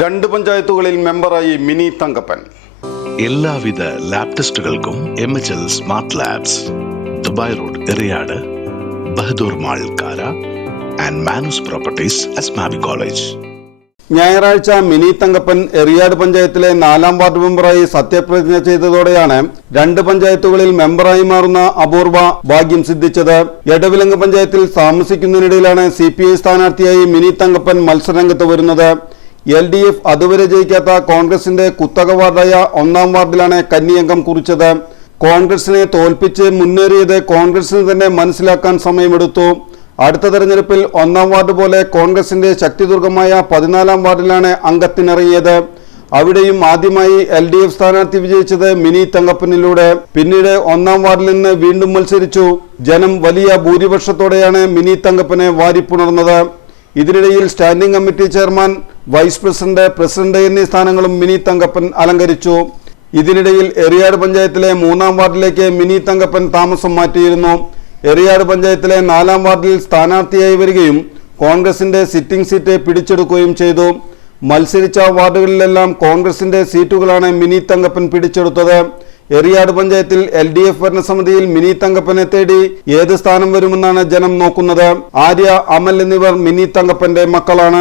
രണ്ട് പഞ്ചായത്തുകളിൽ മെമ്പറായി മിനി തങ്കപ്പൻ. എല്ലാവിധ ലാബ് ടെസ്റ്റുകൾക്കും MHL smart labs, Dubai road, Eriyad, Bahadur mall, Kara and Manus properties, Asmabi college. ഞായറാഴ്ച മിനി തങ്കപ്പൻ എറിയാട് പഞ്ചായത്തിലെ 4ാം വാർഡ് മെമ്പറായി സത്യപ്രതിജ്ഞ ചെയ്തതോടെയാണ് രണ്ട് പഞ്ചായത്തുകളിൽ മെമ്പറായി മാറുന്ന അപൂർവ ഭാഗ്യം സിദ്ധിച്ചത്. എടവിലങ്ങ് പഞ്ചായത്തിൽ താമസിക്കുന്നതിനിടയിലാണ് CPI സ്ഥാനാർത്ഥിയായി മിനി തങ്കപ്പൻ മത്സരരംഗത്ത് വരുന്നത്. LDF അതുവരെ ജയിക്കാത്ത കോൺഗ്രസിന്റെ കുത്തക വാർഡായ 1ാം വാർഡിലാണ് കന്നിയംഗം കുറിച്ചത്. കോൺഗ്രസിനെ തോൽപ്പിച്ച് മുന്നേറിയത് കോൺഗ്രസിന് തന്നെ മനസ്സിലാക്കാൻ സമയമെടുത്തു. അടുത്ത തെരഞ്ഞെടുപ്പിൽ 1ാം വാർഡ് പോലെ കോൺഗ്രസിന്റെ ശക്തിദുർഗമായ 14ാം വാർഡിലാണ് അംഗത്തിനിറങ്ങിയത്. അവിടെയും ആദ്യമായി LDF സ്ഥാനാർത്ഥി വിജയിച്ചത് മിനി തങ്കപ്പനിലൂടെ. പിന്നീട് 1ാം വാർഡിൽ നിന്ന് വീണ്ടും മത്സരിച്ചു. ജനം വലിയ ഭൂരിപക്ഷത്തോടെയാണ് മിനി തങ്കപ്പനെ വാരിപ്പുണർന്നത്. ഇതിനിടയിൽ standing committee chairman, vice president എന്നീ സ്ഥാനങ്ങളും മിനി തങ്കപ്പൻ അലങ്കരിച്ചു. ഇതിനിടയിൽ എറിയാട് പഞ്ചായത്തിലെ 3ാം വാർഡിലേക്ക് മിനി തങ്കപ്പൻ താമസം മാറ്റിയിരുന്നു. എറിയാട് പഞ്ചായത്തിലെ 4ാം വാർഡിൽ സ്ഥാനാർത്ഥിയായി വരികയും കോൺഗ്രസിന്റെ സിറ്റിംഗ് സീറ്റ് പിടിച്ചെടുക്കുകയും ചെയ്തു. മത്സരിച്ച വാർഡുകളിലെല്ലാം കോൺഗ്രസിന്റെ സീറ്റുകളാണ് മിനി തങ്കപ്പൻ പിടിച്ചെടുത്തത്. എറിയാട് പഞ്ചായത്തിൽ LDF ഭരണസമിതിയിൽ മിനി തങ്കപ്പനെ തേടി ഏത് സ്ഥാനം വരുമെന്നാണ് ജനം നോക്കുന്നത്. ആര്യ, അമൽ എന്നിവർ മിനി തങ്കപ്പന്റെ മക്കളാണ്.